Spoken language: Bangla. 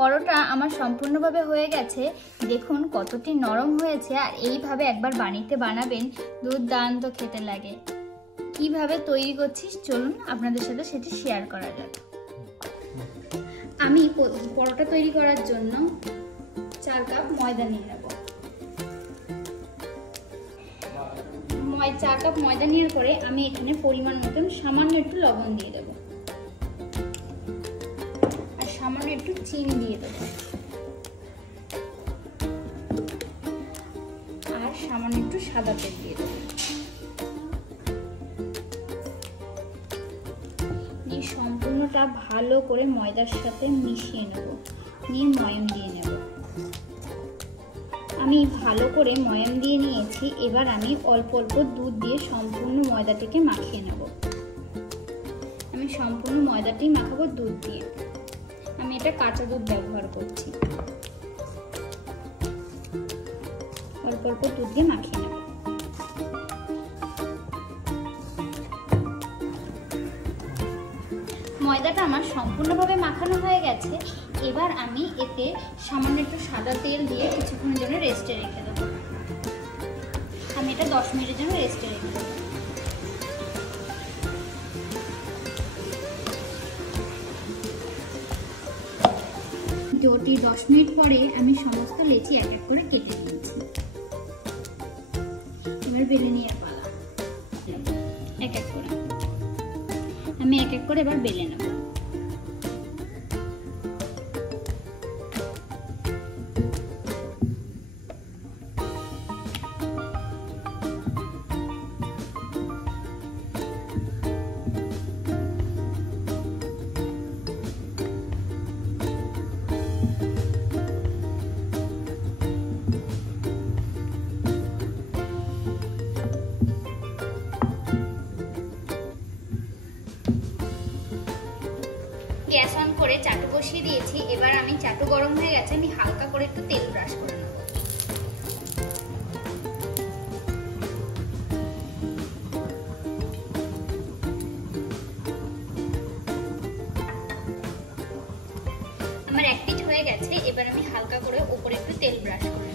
পরোটা আমার সম্পূর্ণভাবে হয়ে গেছে। দেখুন কতটি নরম হয়েছে। আর এইভাবে একবার বাড়িতে বানাবেন, দুর্দান্ত খেতে লাগে। কিভাবে তৈরি করছিস চলুন আপনাদের সাথে সেটি শেয়ার করা যাক। আমি পরোটা তৈরি করার জন্য 4 কাপ ময়দা নিয়ে নেব। 4 কাপ ময়দা নেওয়ার পরে আমি এখানে পরিমাণ মতন সামান্য একটু লবণ দিয়ে দেব আর সামান্য একটু চিনি দিয়ে দেব আর সামান্য একটু সাদা তেল দিয়ে দেব। দিয়ে সম্পূর্ণটা ভালো করে ময়দার সাথে মিশিয়ে নেব, নিয়ে ময়াম দিয়ে নেব। আমি ভালো করে ময়াম দিয়ে নিয়েছি। এবার আমি অল্প অল্প দুধ দিয়ে সম্পূর্ণ ময়দাটিকে মাখিয়ে নেব। আমি সম্পূর্ণ ময়দাটি মাখাবো দুধ দিয়ে। আমি এটা কাঁচা দুধ ব্যবহার করছি। অল্প অল্প দুধ দিয়ে মাখিয়ে নেব। ময়দাটা আমার সম্পূর্ণভাবে মাখানো হয়ে গেছে। এবার আমি এতে সামান্য একটু সাদা তেল দিয়ে কিছুক্ষণের জন্য রেস্টে রেখে দেবো। আমি এটা 10 মিনিটের জন্য রেস্টে রেখে দেবো। ভিডিওটি 10 মিনিট পরে আমি সমস্ত লেচি এক এক করে কেটে নিয়েছি। এবার বেলে নিয়ে পালা এক এক করে আমি এক এক করে এবার বেলে নেব। গ্যাস অন করে চাটু বসিয়ে দিয়েছি। এবার আমি চাটু গরম হয়ে গেছে, আমি হালকা করে একটু তেল ব্রাশ করে নেব। আমার এক পিঠ হয়ে গেছে। এবার আমি হালকা করে উপরে একটু তেল ব্রাশ করে